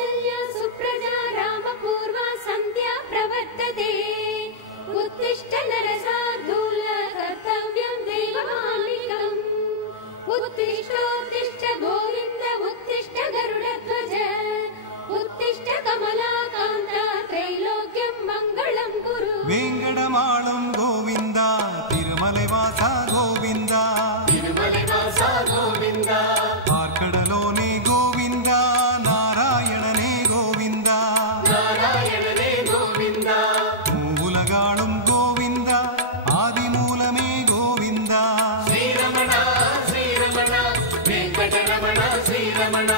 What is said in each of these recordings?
कौसल्या सुप्रजा रामपूर्वा सन्ध्या प्रवर्तते उत्तिष्ठ नरशार्दूल कर्तव्यं दैवमालिकम् उत्तिष्ठोत्तिष्ठ गोविन्द उत्तिष्ठ गरुडध्वज उत्तिष्ठ कमलाकान्त त्रैलोक्यं मङ्गलं कुरु वेङ्कटमालं गोविन्द तिरुमलैवासा गोविन्द तिरुमलैवासा गोविन्द आर्कडलोने गोविन्द नारायणने गोविन्द नारायणने गोविन्द मूलगाणुं गोविन्द आदिमूलमे गोविन्द श्रीरमण श्रीरमण वेङ्कटरमण श्रीरमण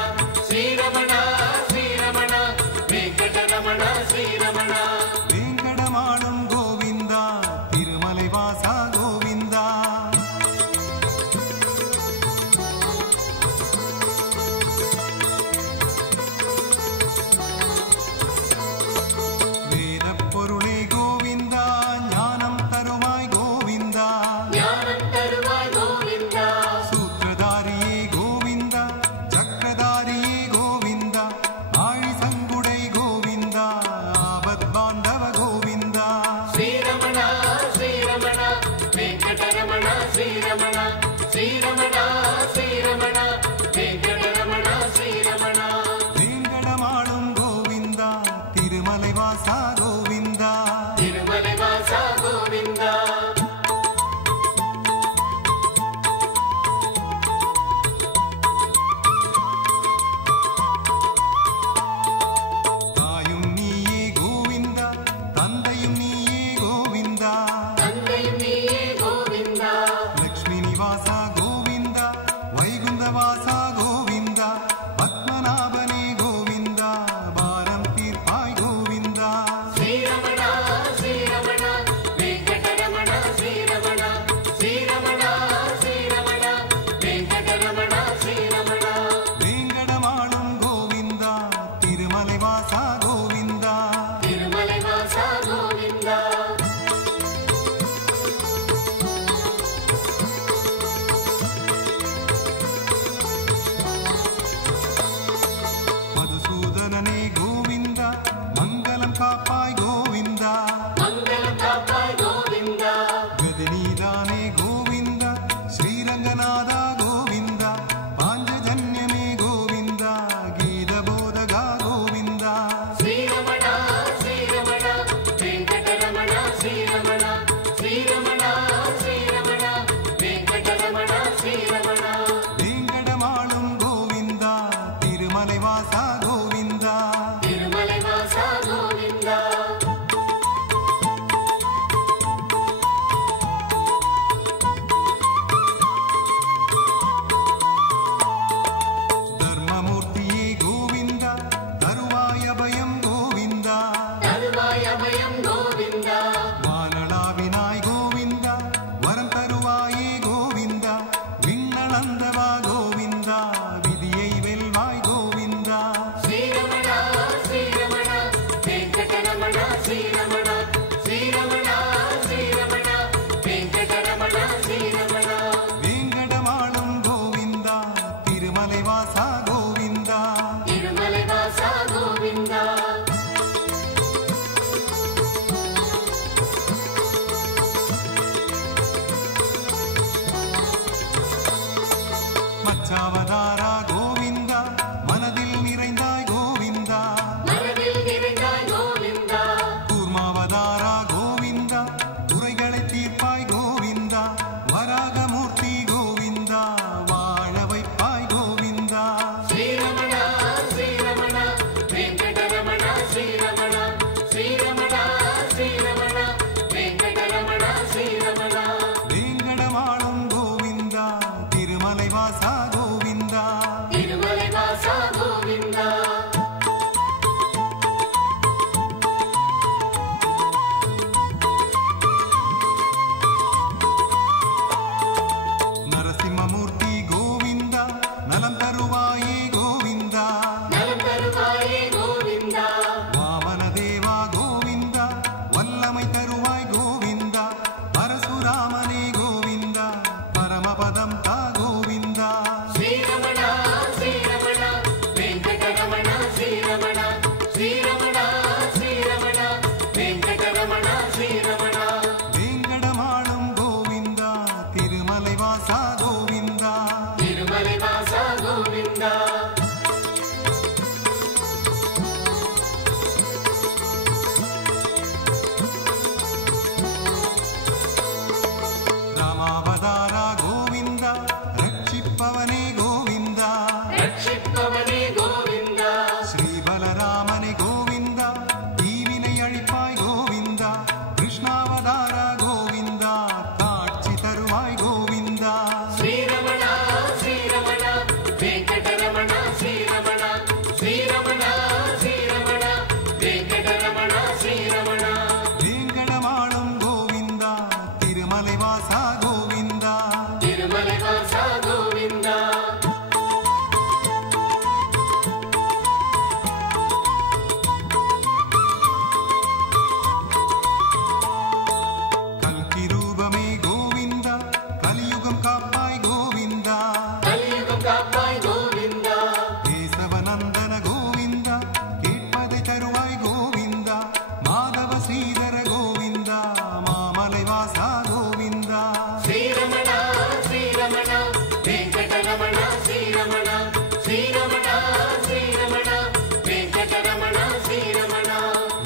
श्रीरमण श्रीरमण वेङ्कटरमण श्रीरमण वेङ्कटमालं गोविन्द तिरुमलैवासा गोविन्द वेदपोरुळे गोविन्द ज्ञानं तरुवाय गोविन्द ज्ञानं तरुवाय गोविन्द सूत्रधारिये गोविन्द चक्रधारिये गोविन्द आळिसङ्गुडै गोविन्द आबद्बान्धव गोविन्द श्रीरमण श्रीरमण वेङ्कटरमण श्रीरमण श्रीरमण श्रीरमण वेङ्कटरमण श्रीरमण वेङ्कटमालं गोविन्द तिरुमलैवासा गोविन्द तिरुमलैवासा गोविन्द தாயும் நீயே கோவிந்த தந்தையும் நீயே கோவிந்த तन्दैं नीये गोविन्द लक्ष्मी निवास गोविन्द वैकुण्ठवास गोविन्द पद्मनाभने गोविन्द भारं तीर्पाय गोविन्द श्रीरमण श्रीरमण वेङ्कटरमण श्रीरमण श्रीरमण श्रीरमण वेङ्कटरमण श्रीरमण वेङ्कटमालं गोविन्द तिरुमलैवासा गोविन्द तिरुमलैवासा गोविन्द मधुसूदनने गोविन्द मङ्गलं कापाय गोविन्द मङ्गलं कापाय गोविन्द गदिनीदाने गोविन्द श्रीरङ्गनाथ गोविन्द पाञ्चजन्यमे गोविन्द गीतबोधगा गोविन्द श्रीरमण श्रीरमण वेङ्कटरमण श्रीरमण श्रीरमण श्रीरमण वेङ्कटरमण श्रीरमण वेङ्कटमालं गोविन्द तिरुमलैवासा गोविन्द तिरुमलैवासा गोविन्द धर्ममूर्तिये गोविन्द तरुवाय भयं गोविन्द तरुवाय अभयं गोविन्द वानलाविनाय गोविन्द वरं तरुवाये गोविन्द विण्णनन्दवा गोविन्द विधियै वेल्वाय गोविन्द श्रीरमण श्रीरमण वेङ्कटरमण श्रीरमण श्रीरमण श्रीरमण वेङ्कटरमण श्रीरमण वेङ्कटमालं गोविन्द तिरुमलैवासा गोविन्द तिरुमलैवासा गोविन्द मत्स्यावतारा गोविन्द मनदिल निरैந்தாய் गोविन्द मनदिल நிறைந்தாய் गोविन्द கூர்மாவதாரா கோவிந்த குறைகளை தீர்ப்பாய் கோவிந்த வராகமூர்த்தி கோவிந்த வாழ வைப்பாய் கோவிந்த श्रीरमण श्रीरमण वेङ्कटरमण श्रीरमण श्रीरमण श्रीरमण वेङ्कटरमण श्रीरमण வேங்கடமாளும் கோவிந்த திருமலைவாசா கோவிந்த ஸ்ரீரமண வேங்கடமாளும் கோவிந்தா திருமலை வாசா கோவிந்தா திருமலை வாசா கோவிந்தா ராமாவதாரா கோவிந்தா ரட்சிப்பவனே கோவிந்தா ரட்சிப்பவனே கோவிந்தா ஸ்ரீ பலராமனே கோவிந்தா தீவினை அழிப்பாய் கோவிந்தா கிருஷ்ணாவதாரா கோவிந்தா காட்சி தருவாய் கோவிந்தா ஸ்ரீரமண ஸ்ரீரமண வெங்கடரமண ஸ்ரீரமண ஸ்ரீரமண ஸ்ரீரமண வெங்கடரமண ஸ்ரீரமண வேங்கடமாளும் கோவிந்தா திருமலை வாசா கோவிந்தா திருமலை வாசா கோவிந்தா கல்கி ரூபமே கோவிந்தா கலியுகம் காப்பாய் கோவிந்தா கலியுகம் காப்பாய் கோவிந்தா கேசவநந்தன கோவிந்தா கேட்பதை தருவாய் கோவிந்தா மாதவ ஸ்ரீதர கோவிந்தா மாமலை வாசா கோவிந்தா ஸ்ரீரமண ஸ்ரீரமண வெங்கடரமண ஸ்ரீரமண ஸ்ரீரமண ஸ்ரீரமண வெங்கடரமண ஸ்ரீரமண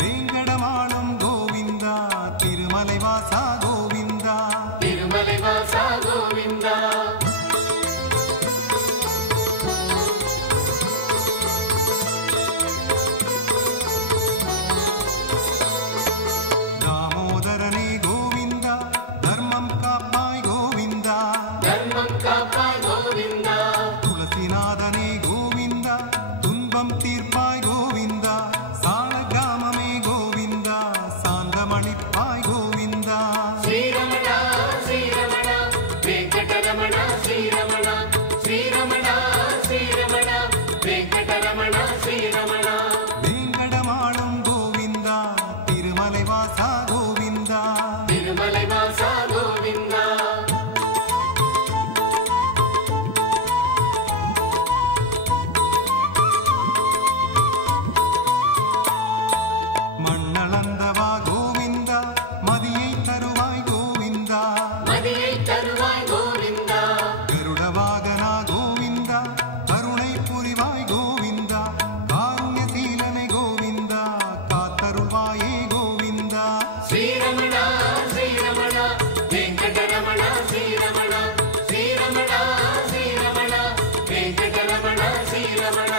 வேங்கடமாளும் கோவிந்தா திருமலை வாசா கோவிந்தா திருமலை வாசா கோவிந்தா தாமோதரனே கோவிந்தா தர்மம் காப்பாய் கோவிந்தா தர்மம் காப்பாய் கோவிந்தா துளசிநாதனே கோவிந்தா துன்பம் தீர்ப்பாய் கோவிந்தா சாலகாமமே கோவிந்தா சாந்தமளிப்பாய் கோவிந்தா ஸ்ரீரமண ஸ்ரீரமண வெங்கடரமண ஸ்ரீரமண ஸ்ரீரமண ஸ்ரீரமண வெங்கடரமண ஸ்ரீரமண வேங்கடமாளும் கோவிந்தா திருமலை வாசா கோவிந்தா திருமலை வாசா கோவிந்தா மண்ணளந்தவா கோவிந்தா மதியை தருவாய் கோவிந்தா மதியை தருவாய் கோவிந்தா கருட வாகனா கோவிந்தா கருணை புரிவாய் கோவிந்தா காருண்யசீலனை கோவிந்தா காத்தருள்வாயே கோவிந்தா ஸ்ரீரமண ஸ்ரீரமண வெங்கடரமண ஸ்ரீரமண ஸ்ரீரமண ஸ்ரீரமண வெங்கடரமண ஸ்ரீரமண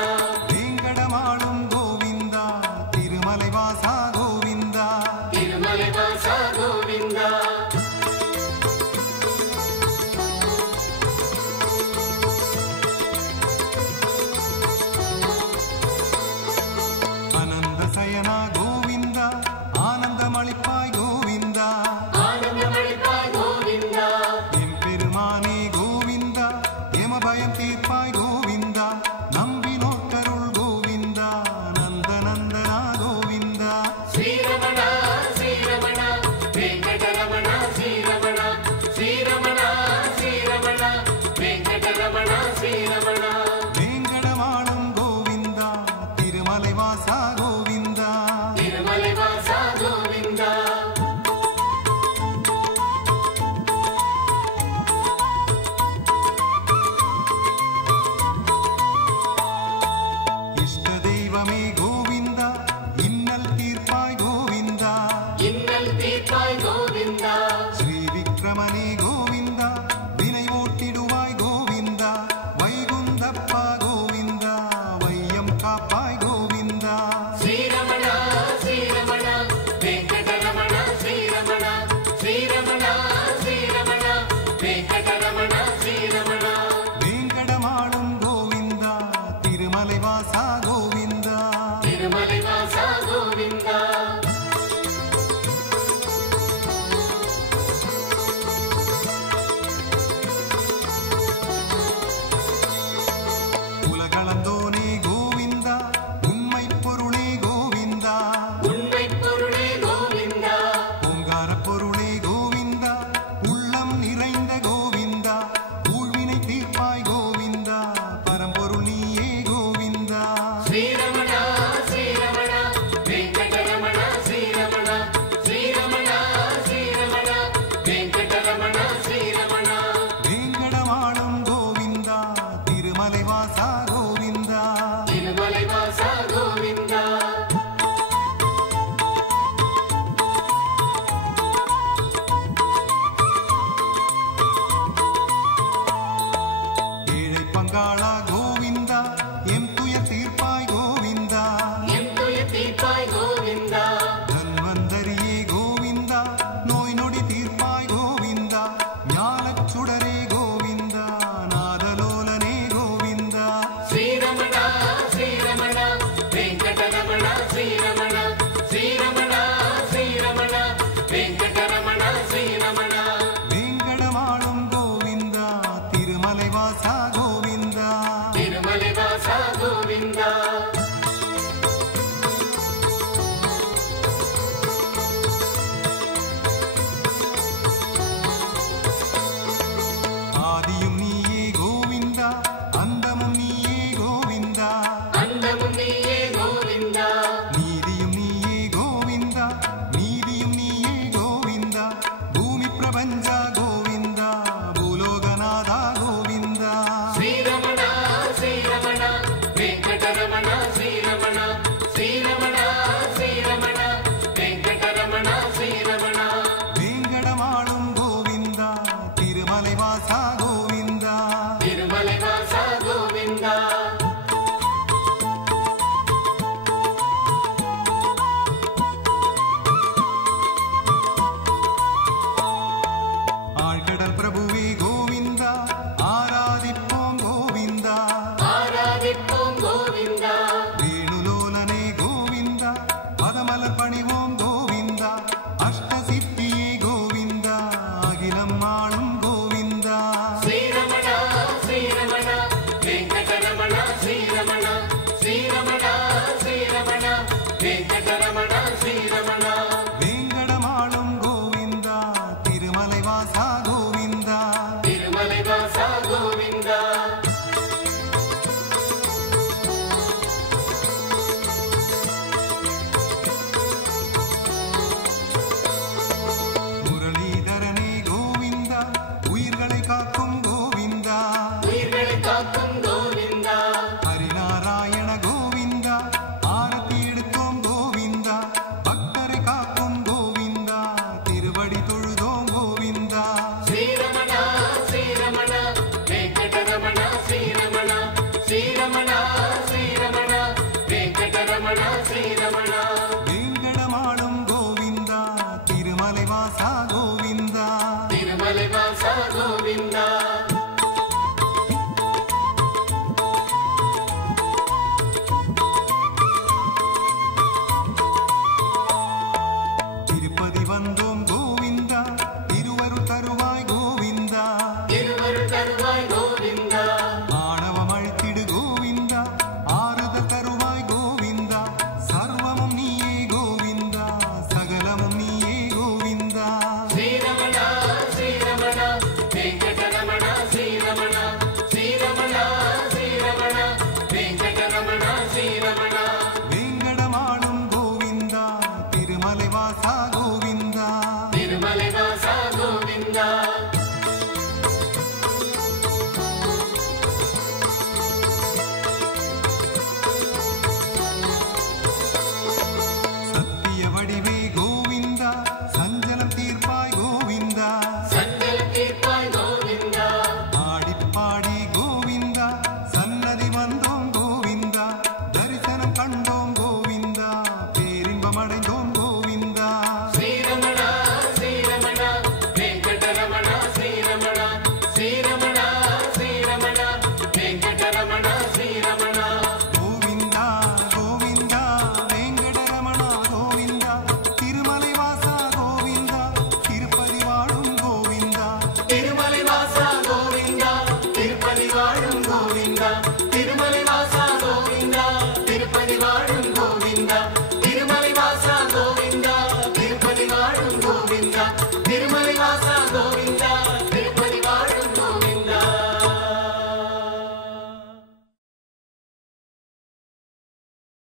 வேங்கடமாளும் கோவிந்தா திருமலை வாசா கோவிந்தா திருமலை வாசா கோவிந்தா அனந்த சயனா கோவிந்தா ஆனந்தமளிப்பாய் கோவிந்தா ஆனந்தமளிப்பாய் கோவிந்தா எம்பெருமானே கோவிந்தா எமபயம் தீர்ப்பாய் கோவிந்தா நம்பினோட்டருள் கோவிந்தா நந்தநந்தனா கோவிந்தா ஸ்ரீரமண ஸ்ரீரமண வெங்கடரமண ஸ்ரீரமண ஸ்ரீரமண ஸ்ரீரமண வெங்கடரமண ஸ்ரீரமண வேங்கடமாளும் கோவிந்தா திருமலை வாசா கோவிந்தா திருமலை வாசா கோவிந்தா இஷ்ட தெய்வமே கோவிந்தா இன்னல் தீர்ப்பாய் கோவிந்தா இன்னல் தீர்ப்பாய் கோவிந்தா ஸ்ரீ விக்ரமனே கோவிந்தா வினை ஓட்டிடுவாய் கோவிந்தா வைகுந்தப்பா கோவிந்தா வையம் காப்பாய் கோவிந்தா ஸ்ரீரமண ஸ்ரீரமண வெங்கடரமண ஸ்ரீரமண ஸ்ரீரமண ஸ்ரீரமண வெங்கடரமண ஸ்ரீரமண வேங்கடமாளும் கோவிந்தா திருமலை வாசா கோவிந்தா திருமலை வாசா கோவிந்தா உலகளந்தோனே கோவிந்தா உண்மை பொருளே கோவிந்தா உண்மை பொருளே கோவிந்தா ஓங்கார பொருளே கோவிந்தா திருமலைவாசா